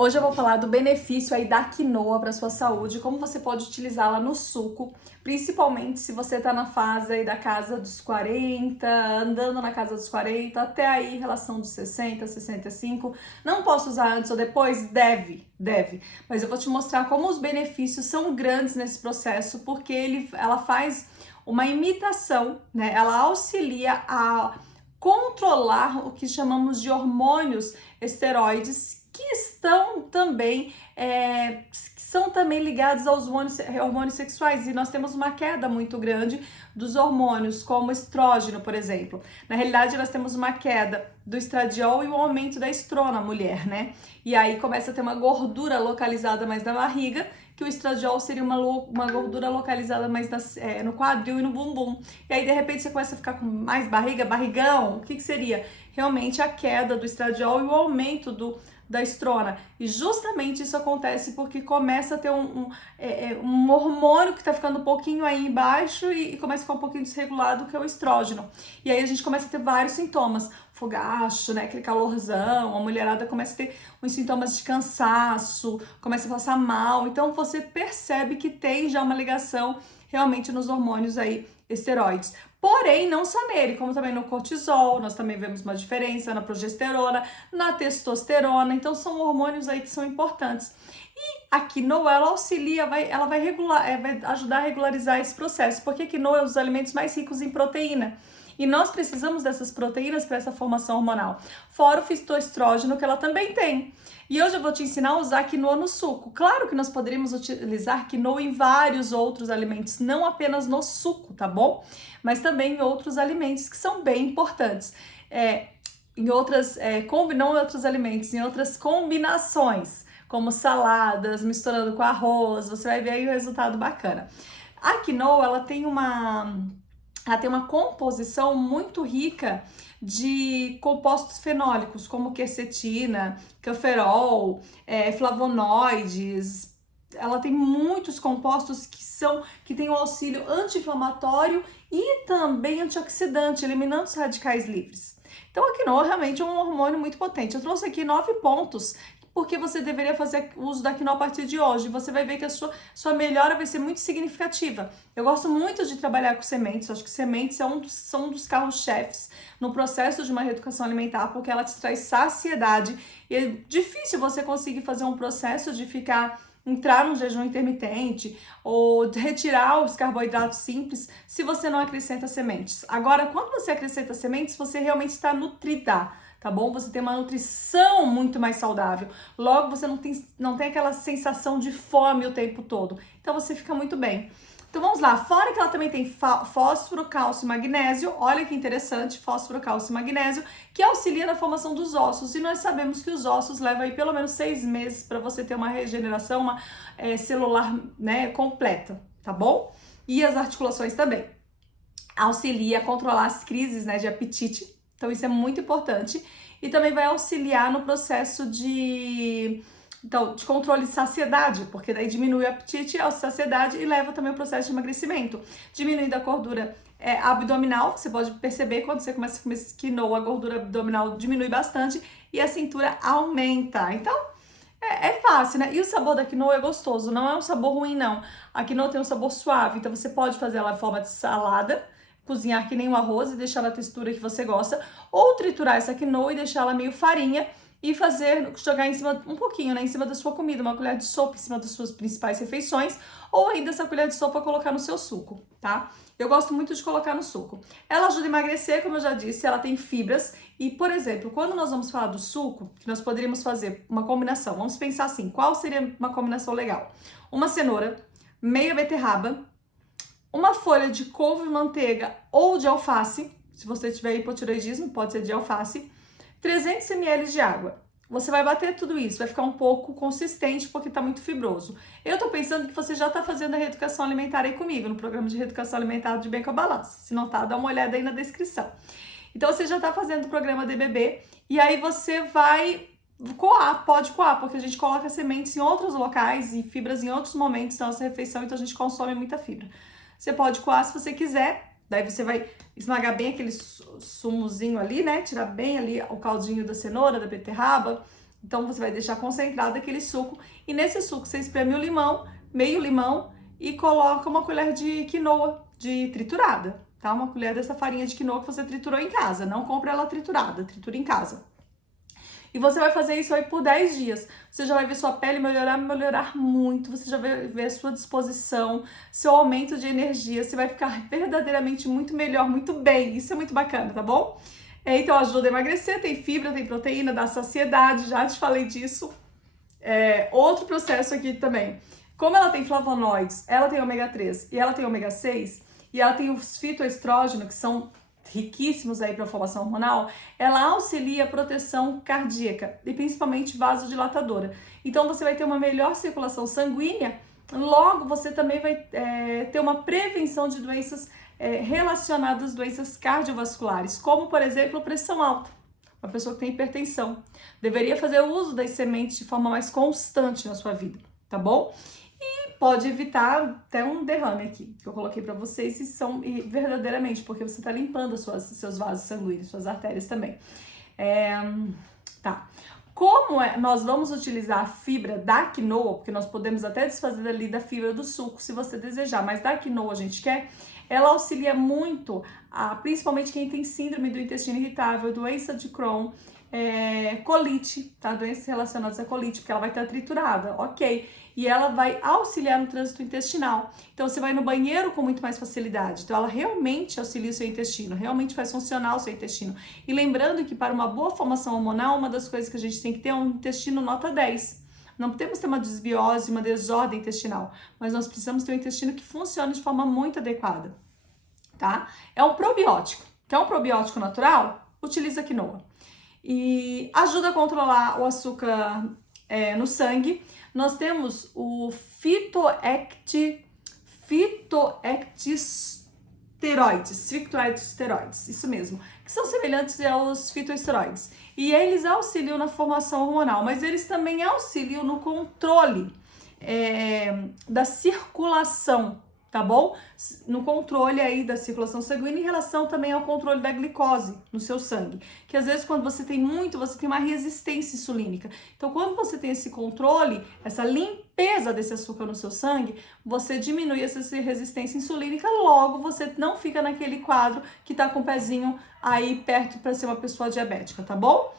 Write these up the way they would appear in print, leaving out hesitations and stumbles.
Hoje eu vou falar do benefício aí da quinoa para sua saúde, como você pode utilizá-la no suco, principalmente se você tá na fase aí da casa dos 40, andando na casa dos 40, até aí relação dos 60, 65. Não posso usar antes ou depois? Deve. Mas eu vou te mostrar como os benefícios são grandes nesse processo, porque ela faz uma imitação, né? Ela auxilia a controlar o que chamamos de hormônios esteroides que estão também que são também ligados aos hormônios sexuais, e nós temos uma queda muito grande dos hormônios, como estrógeno, por exemplo. Na realidade, nós temos uma queda do estradiol e o aumento da estrona na mulher, né? E aí começa a ter uma gordura localizada mais na barriga, que o estradiol seria uma gordura localizada mais no quadril e no bumbum. E aí, de repente, você começa a ficar com mais barriga, barrigão. O que seria? Realmente a queda do estradiol e o aumento da estrona. E justamente isso acontece porque começa a ter um hormônio que tá ficando um pouquinho aí embaixo e começa a ficar um pouquinho desregulado, que é o estrógeno. E aí a gente começa a ter vários sintomas. Fogacho, né? Aquele calorzão, a mulherada começa a ter uns sintomas de cansaço, começa a passar mal. Então você percebe que tem já uma ligação realmente nos hormônios aí esteroides. Porém, não só nele, como também no cortisol, nós também vemos uma diferença na progesterona, na testosterona, então são hormônios aí que são importantes. E a quinoa, ela auxilia, ela vai vai ajudar a regularizar esse processo, porque a quinoa é um dos alimentos mais ricos em proteína. E nós precisamos dessas proteínas para essa formação hormonal, fora o fitoestrógeno que ela também tem. E hoje eu vou te ensinar a usar quinoa no suco. Claro que nós poderíamos utilizar quinoa em vários outros alimentos, não apenas no suco, tá bom? Mas também em outros alimentos que são bem importantes. Não em outros alimentos, em outras combinações, como saladas, misturando com arroz, você vai ver aí o resultado bacana. A quinoa, ela tem uma composição muito rica de compostos fenólicos, como quercetina, caferol, flavonoides. Ela tem muitos compostos que têm o auxílio anti-inflamatório e também antioxidante, eliminando os radicais livres. Então a quinoa realmente é um hormônio muito potente. Eu trouxe aqui 9 pontos porque você deveria fazer uso da quinoa a partir de hoje. Você vai ver que a sua melhora vai ser muito significativa. Eu gosto muito de trabalhar com sementes. Eu acho que sementes são um dos carros-chefes no processo de uma reeducação alimentar, porque ela te traz saciedade. E é difícil você conseguir fazer um processo de entrar num jejum intermitente ou retirar os carboidratos simples se você não acrescenta sementes. Agora, quando você acrescenta sementes, você realmente está nutrida, tá bom? Você tem uma nutrição muito mais saudável. Logo, você não tem aquela sensação de fome o tempo todo. Então, você fica muito bem. Então, vamos lá. Fora que ela também tem fósforo, cálcio e magnésio. Olha que interessante, fósforo, cálcio e magnésio, que auxilia na formação dos ossos. E nós sabemos que os ossos levam aí pelo menos 6 meses para você ter uma regeneração celular, né, completa, tá bom? E as articulações também. Auxilia a controlar as crises, né, de apetite. Então isso é muito importante. E também vai auxiliar no processo de controle de saciedade, porque daí diminui o apetite, a saciedade e leva também ao processo de emagrecimento. Diminuindo a gordura abdominal, você pode perceber quando você começa a comer quinoa, a gordura abdominal diminui bastante e a cintura aumenta. Então, é fácil, né? E o sabor da quinoa é gostoso, não é um sabor ruim, não. A quinoa tem um sabor suave, então você pode fazer ela em forma de salada, cozinhar que nem um arroz e deixar na textura que você gosta, ou triturar essa quinoa e deixar ela meio farinha e jogar em cima, um pouquinho, né, em cima da sua comida, uma colher de sopa em cima das suas principais refeições, ou ainda essa colher de sopa colocar no seu suco, tá? Eu gosto muito de colocar no suco. Ela ajuda a emagrecer, como eu já disse, ela tem fibras e, por exemplo, quando nós vamos falar do suco, que nós poderíamos fazer uma combinação, vamos pensar assim, qual seria uma combinação legal? Uma cenoura, meia beterraba, uma folha de couve e manteiga ou de alface, se você tiver hipotireoidismo, pode ser de alface, 300 ml de água. Você vai bater tudo isso, vai ficar um pouco consistente porque tá muito fibroso. Eu tô pensando que você já tá fazendo a reeducação alimentar aí comigo, no programa de reeducação alimentar de Bem com a Balança. Se não tá, dá uma olhada aí na descrição. Então você já tá fazendo o programa DBB e aí você vai pode coar, porque a gente coloca sementes em outros locais e fibras em outros momentos da nossa refeição, então a gente consome muita fibra. Você pode coar se você quiser, daí você vai esmagar bem aquele sumozinho ali, né? Tirar bem ali o caldinho da cenoura, da beterraba Então você vai deixar concentrado aquele suco e nesse suco você espreme o limão, meio limão e coloca uma colher de quinoa de triturada, tá? Uma colher dessa farinha de quinoa que você triturou em casa, não compra ela triturada, tritura em casa. E você vai fazer isso aí por 10 dias. Você já vai ver sua pele melhorar muito, você já vai ver a sua disposição, seu aumento de energia, você vai ficar verdadeiramente muito melhor, muito bem. Isso é muito bacana, tá bom? Então ajuda a emagrecer, tem fibra, tem proteína, dá saciedade, já te falei disso. Outro processo aqui também. Como ela tem flavonoides, ela tem ômega 3 e ela tem ômega 6, e ela tem os fitoestrógenos, que são riquíssimos aí para a formação hormonal, ela auxilia a proteção cardíaca e principalmente vasodilatadora. Então você vai ter uma melhor circulação sanguínea, logo você também vai ter uma prevenção de doenças relacionadas às doenças cardiovasculares, como por exemplo pressão alta. Uma pessoa que tem hipertensão deveria fazer o uso das sementes de forma mais constante na sua vida, tá bom? Pode evitar até um derrame aqui, que eu coloquei para vocês, e verdadeiramente, porque você está limpando seus vasos sanguíneos, suas artérias também. Tá. Como nós vamos utilizar a fibra da quinoa, porque nós podemos até desfazer ali da fibra do suco, se você desejar, mas da quinoa a gente quer, ela auxilia muito, principalmente quem tem síndrome do intestino irritável, doença de Crohn, colite, tá? Doenças relacionadas à colite, porque ela vai estar triturada, ok? E ela vai auxiliar no trânsito intestinal. Então, você vai no banheiro com muito mais facilidade. Então, ela realmente auxilia o seu intestino, realmente faz funcionar o seu intestino. E lembrando que para uma boa formação hormonal, uma das coisas que a gente tem que ter é um intestino nota 10. Não podemos ter uma desbiose, uma desordem intestinal, mas nós precisamos ter um intestino que funcione de forma muito adequada, tá? É um probiótico. Quer um probiótico natural? Utiliza a quinoa. E ajuda a controlar o açúcar no sangue. Nós temos o fitoesteroides, isso mesmo, que são semelhantes aos fitoesteroides. E eles auxiliam na formação hormonal, mas eles também auxiliam no controle da circulação, tá bom? No controle aí da circulação sanguínea em relação também ao controle da glicose no seu sangue. Que às vezes quando você tem muito, você tem uma resistência insulínica. Então quando você tem esse controle, essa limpeza desse açúcar no seu sangue, você diminui essa resistência insulínica, logo você não fica naquele quadro que tá com o pezinho aí perto para ser uma pessoa diabética, tá bom?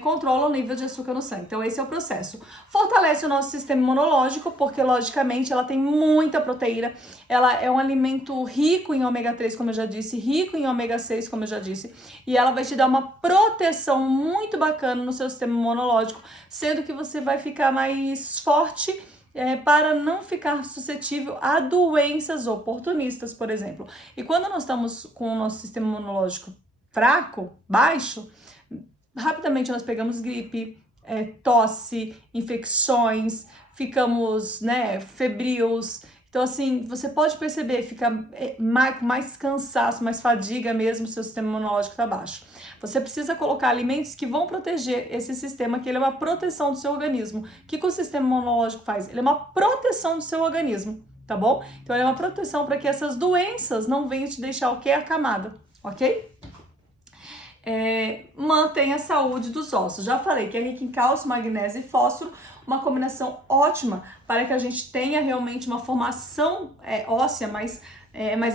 Controla o nível de açúcar no sangue. Então esse é o processo. Fortalece o nosso sistema imunológico, porque logicamente ela tem muita proteína, ela é um alimento rico em ômega 3, como eu já disse, rico em ômega 6, como eu já disse, e ela vai te dar uma proteção muito bacana no seu sistema imunológico, sendo que você vai ficar mais forte para não ficar suscetível a doenças oportunistas, por exemplo. E quando nós estamos com o nosso sistema imunológico fraco, baixo, rapidamente nós pegamos gripe, tosse, infecções, ficamos, febrios. Então, assim, você pode perceber, fica com mais cansaço, mais fadiga mesmo, seu sistema imunológico tá baixo. Você precisa colocar alimentos que vão proteger esse sistema, que ele é uma proteção do seu organismo. O que o sistema imunológico faz? Ele é uma proteção do seu organismo, tá bom? Então, ele é uma proteção para que essas doenças não venham te deixar acamada, ok? Mantém a saúde dos ossos. Já falei que é rico em cálcio, magnésio e fósforo, uma combinação ótima para que a gente tenha realmente uma formação óssea mais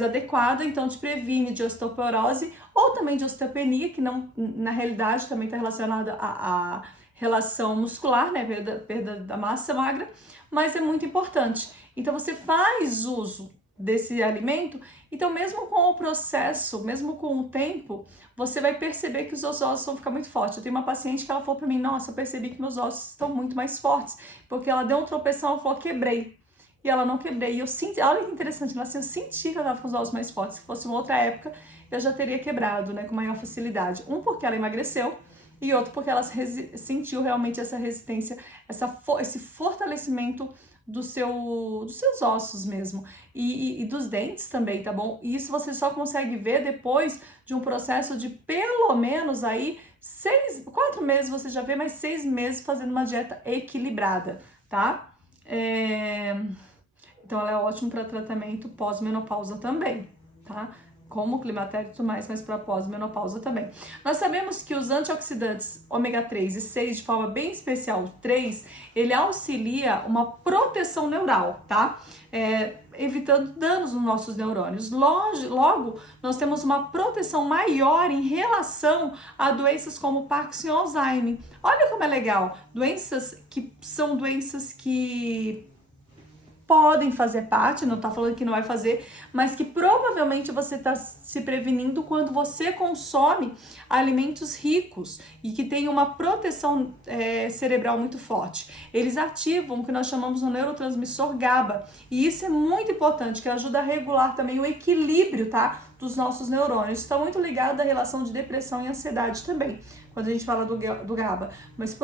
adequada, então te previne de osteoporose ou também de osteopenia, que não, na realidade também está relacionada à relação muscular, perda da massa magra, mas é muito importante. Então você faz uso desse alimento, então mesmo com o processo, mesmo com o tempo, você vai perceber que os seus ossos vão ficar muito fortes. Eu tenho uma paciente que ela falou pra mim, nossa, eu percebi que meus ossos estão muito mais fortes, porque ela deu um tropeção, ela falou, quebrei. E ela não quebrei. E eu senti, olha que interessante, ela assim, eu senti que ela tava com os ossos mais fortes. Se fosse uma outra época, eu já teria quebrado, com maior facilidade. Um, porque ela emagreceu, e outro, porque ela sentiu realmente essa resistência, esse fortalecimento dos seus ossos mesmo, e dos dentes também, tá bom? E isso você só consegue ver depois de um processo de pelo menos aí 4 meses, você já vê mais 6 meses fazendo uma dieta equilibrada, tá? Então ela é ótima para tratamento pós-menopausa também, tá? como climatério e tudo mais, mas para pós-menopausa também. Nós sabemos que os antioxidantes ômega 3 e 6, de forma bem especial o 3, ele auxilia uma proteção neural, tá? Evitando danos nos nossos neurônios. Logo, nós temos uma proteção maior em relação a doenças como Parkinson e Alzheimer. Olha como é legal. Doenças que podem fazer parte, não tá falando que não vai fazer, mas que provavelmente você tá se prevenindo quando você consome alimentos ricos e que tem uma proteção cerebral muito forte. Eles ativam o que nós chamamos de neurotransmissor GABA, e isso é muito importante, que ajuda a regular também o equilíbrio, tá, dos nossos neurônios. Está muito ligado à relação de depressão e ansiedade também, quando a gente fala do GABA, mas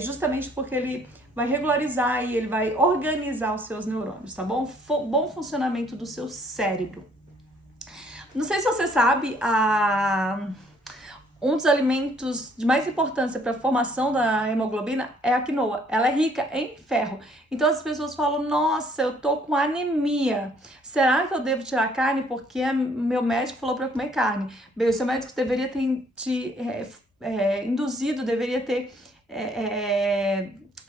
justamente porque ele vai regularizar e ele vai organizar os seus neurônios, tá bom? Bom funcionamento do seu cérebro. Não sei se você sabe, um dos alimentos de mais importância para a formação da hemoglobina é a quinoa. Ela é rica em ferro. Então as pessoas falam, nossa, eu tô com anemia. Será que eu devo tirar carne porque meu médico falou para comer carne? Bem, o seu médico deveria ter induzido, deveria ter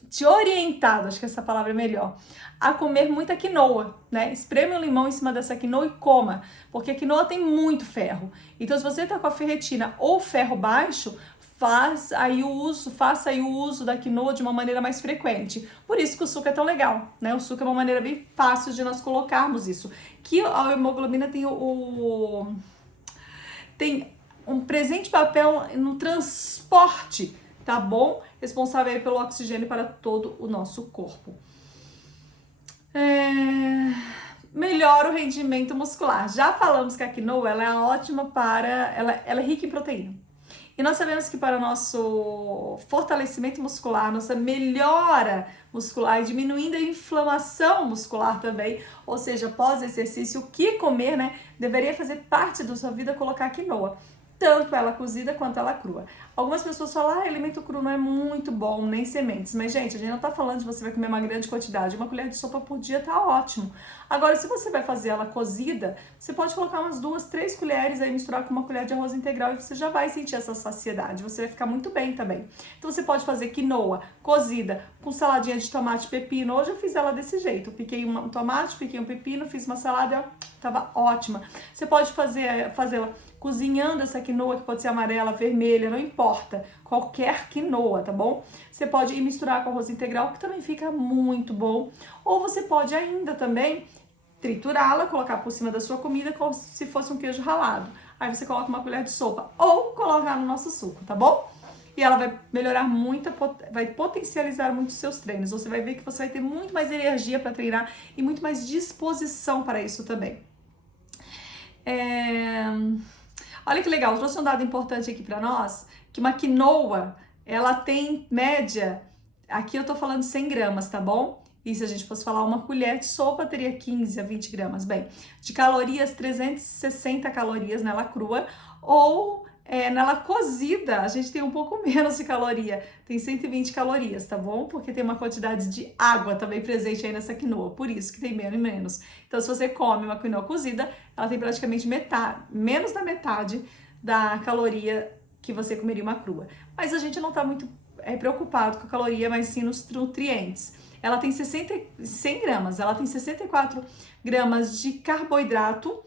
te orientado, acho que essa palavra é melhor, a comer muita quinoa, né? Espreme um limão em cima dessa quinoa e coma, porque a quinoa tem muito ferro. Então, se você tá com a ferritina ou ferro baixo, faça aí o uso da quinoa de uma maneira mais frequente. Por isso que o suco é tão legal, né? O suco é uma maneira bem fácil de nós colocarmos isso. Que a hemoglobina tem um presente papel no transporte, tá bom? Responsável aí pelo oxigênio para todo o nosso corpo. Melhora o rendimento muscular. Já falamos que a quinoa ela é ótima ela é rica em proteína. E nós sabemos que para o nosso fortalecimento muscular, nossa melhora muscular e diminuindo a inflamação muscular também, ou seja, pós-exercício, o que comer, né? Deveria fazer parte da sua vida colocar quinoa. Tanto ela cozida quanto ela crua. Algumas pessoas falam, alimento cru não é muito bom, nem sementes. Mas, gente, a gente não tá falando de você vai comer uma grande quantidade. Uma colher de sopa por dia tá ótimo. Agora, se você vai fazer ela cozida, você pode colocar umas 2, 3 colheres aí, misturar com uma colher de arroz integral e você já vai sentir essa saciedade. Você vai ficar muito bem também. Então, você pode fazer quinoa cozida com saladinha de tomate e pepino. Hoje eu fiz ela desse jeito. Eu piquei um tomate, piquei um pepino, fiz uma salada e ó, tava ótima. Você pode fazê-la cozinhando essa quinoa, que pode ser amarela, vermelha, não importa, qualquer quinoa, tá bom? Você pode ir misturar com arroz integral, que também fica muito bom. Ou você pode ainda também triturá-la, colocar por cima da sua comida como se fosse um queijo ralado. Aí você coloca uma colher de sopa ou colocar no nosso suco, tá bom? E ela vai melhorar muito, vai potencializar muito os seus treinos. Você vai ver que você vai ter muito mais energia para treinar e muito mais disposição para isso também. Olha que legal, eu trouxe um dado importante aqui para nós, que uma quinoa, ela tem média, aqui eu tô falando 100 gramas, tá bom? E se a gente fosse falar uma colher de sopa, teria 15 a 20 gramas. Bem, de calorias, 360 calorias nela crua, ou nela cozida, a gente tem um pouco menos de caloria, tem 120 calorias, tá bom? Porque tem uma quantidade de água também presente aí nessa quinoa, por isso que tem menos e menos. Então, se você come uma quinoa cozida, ela tem praticamente menos da metade da caloria que você comeria uma crua. Mas a gente não tá muito preocupado com a caloria, mas sim nos nutrientes. Ela tem 100 gramas, ela tem 64 gramas de carboidrato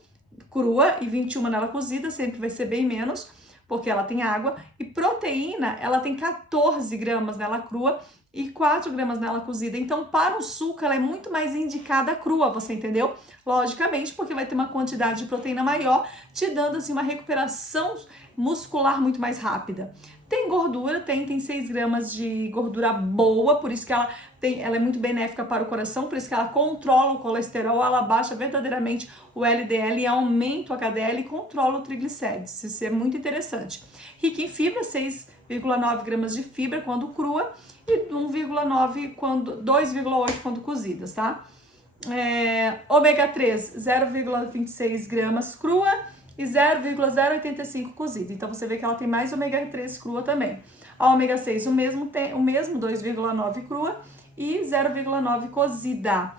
crua e 21 nela cozida, sempre vai ser bem menos, porque ela tem água, e proteína, ela tem 14 gramas nela crua e 4 gramas nela cozida. Então, para o suco, ela é muito mais indicada crua, você entendeu? Logicamente, porque vai ter uma quantidade de proteína maior, te dando assim uma recuperação muscular muito mais rápida. Tem gordura, tem 6 gramas de gordura boa, por isso que ela é muito benéfica para o coração, por isso que ela controla o colesterol, ela baixa verdadeiramente o LDL e aumenta o HDL e controla o triglicérides. Isso é muito interessante. Rica em fibra, 6,9 gramas de fibra quando crua e 2,8 quando cozidas, tá? Ômega 3, 0,26 gramas crua e 0,085 cozida. Então você vê que ela tem mais ômega 3 crua também. A ômega 6 o mesmo 2,9 crua e 0,9 cozida.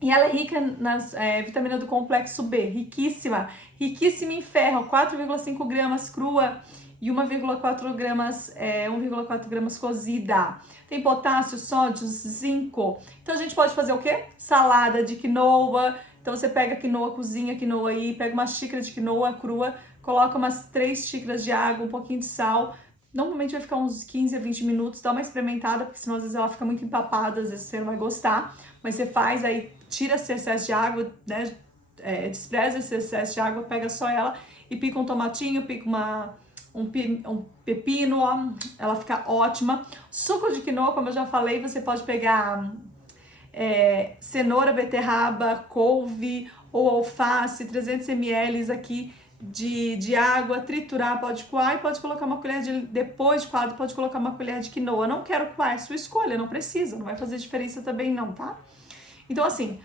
E ela é rica na vitamina do complexo B, riquíssima, riquíssima em ferro, 4,5 gramas crua e 1,4 gramas, 1,4 gramas cozida. Tem potássio, sódio, zinco. Então a gente pode fazer o quê? Salada de quinoa. Então você pega a quinoa, cozinha a quinoa aí, pega uma xícara de quinoa crua, coloca umas 3 xícaras de água, um pouquinho de sal. Normalmente vai ficar uns 15 a 20 minutos, dá uma experimentada, porque senão às vezes ela fica muito empapada, às vezes você não vai gostar. Mas você faz, aí tira esse excesso de água, né? Despreza esse excesso de água, pega só ela e pica um tomatinho, pica um pepino, ó, ela fica ótima. Suco de quinoa, como eu já falei, você pode pegar cenoura, beterraba, couve ou alface, 300 ml aqui de água, triturar, pode coar e pode colocar uma colher depois de coado, pode colocar uma colher de quinoa. Não quero coar, é sua escolha, não precisa, não vai fazer diferença também não, tá? Então, assim,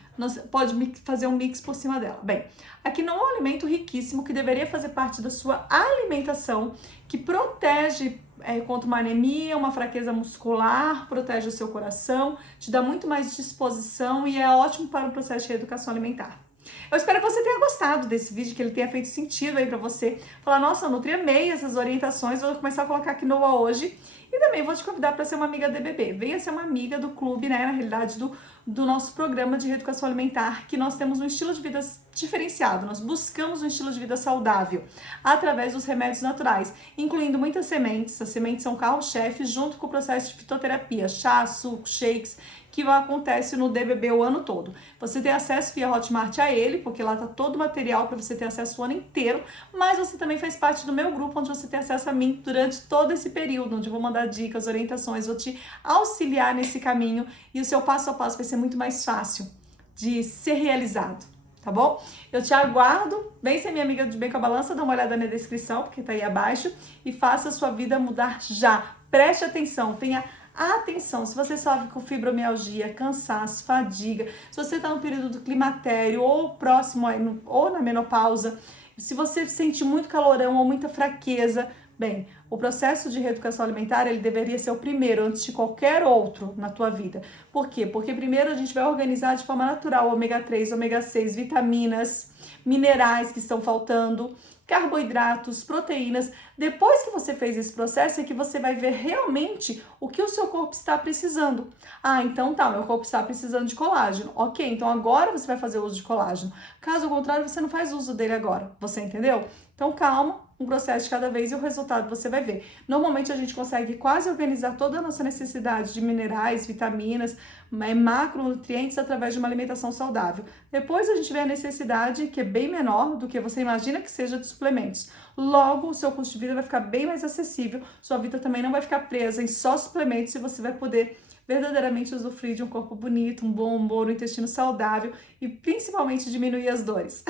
pode fazer um mix por cima dela. Bem, a quinoa é um alimento riquíssimo que deveria fazer parte da sua alimentação, que protege contra uma anemia, uma fraqueza muscular, protege o seu coração, te dá muito mais disposição e é ótimo para o processo de reeducação alimentar. Eu espero que você tenha gostado desse vídeo, que ele tenha feito sentido aí pra você. Falar, nossa, eu nutri amei essas orientações, vou começar a colocar quinoa hoje. E também vou te convidar para ser uma amiga da BBB. Venha ser uma amiga do clube, né? Na realidade, do nosso programa de reeducação alimentar, que nós temos um estilo de vida diferenciado. Nós buscamos um estilo de vida saudável através dos remédios naturais, incluindo muitas sementes. As sementes são carro-chefe, junto com o processo de fitoterapia, chá, suco, shakes, que acontece no DBB o ano todo. Você tem acesso via Hotmart a ele, porque lá tá todo o material para você ter acesso o ano inteiro, mas você também faz parte do meu grupo, onde você tem acesso a mim durante todo esse período, onde eu vou mandar dicas, orientações, vou te auxiliar nesse caminho e o seu passo a passo vai ser muito mais fácil de ser realizado, tá bom? Eu te aguardo, vem ser minha amiga de Bem com a Balança, dá uma olhada na descrição, porque tá aí abaixo, e faça a sua vida mudar já. Preste atenção, tenha atenção, se você sofre com fibromialgia, cansaço, fadiga, se você está no período do climatério ou próximo ou na menopausa, se você sente muito calorão ou muita fraqueza, bem, o processo de reeducação alimentar, ele deveria ser o primeiro, antes de qualquer outro na tua vida. Por quê? Porque primeiro a gente vai organizar de forma natural ômega 3, ômega 6, vitaminas, minerais que estão faltando, carboidratos, proteínas. Depois que você fez esse processo é que você vai ver realmente o que o seu corpo está precisando. Ah, então tá, meu corpo está precisando de colágeno. Ok, então agora você vai fazer uso de colágeno. Caso contrário, você não faz uso dele agora. Você entendeu? Então calma, um processo de cada vez e o resultado você vai ver. Normalmente a gente consegue quase organizar toda a nossa necessidade de minerais, vitaminas, macronutrientes através de uma alimentação saudável. Depois a gente vê a necessidade, que é bem menor do que você imagina que seja, de suplementos. Logo, o seu custo de vida vai ficar bem mais acessível, sua vida também não vai ficar presa em só suplementos e você vai poder verdadeiramente usufruir de um corpo bonito, um bom humor, um intestino saudável e principalmente diminuir as dores.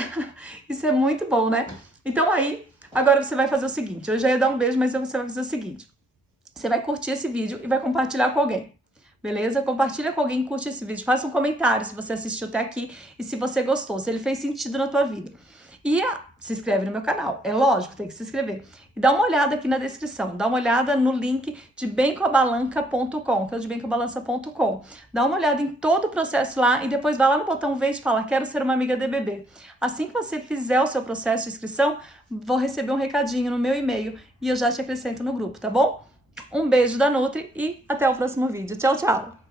Isso é muito bom, né? Então aí, agora você vai fazer o seguinte, eu já ia dar um beijo, mas você vai fazer o seguinte, você vai curtir esse vídeo e vai compartilhar com alguém. Beleza? Compartilha com alguém, curte esse vídeo, faça um comentário se você assistiu até aqui e se você gostou, se ele fez sentido na tua vida. E se inscreve no meu canal, é lógico, tem que se inscrever. E dá uma olhada aqui na descrição, dá uma olhada no link de bemcoabalanca.com, que é o de bemcoabalança.com. Dá uma olhada em todo o processo lá e depois vai lá no botão verde e fala, quero ser uma amiga DBB. Assim que você fizer o seu processo de inscrição, vou receber um recadinho no meu e-mail e eu já te acrescento no grupo, tá bom? Um beijo da Nutri e até o próximo vídeo. Tchau, tchau!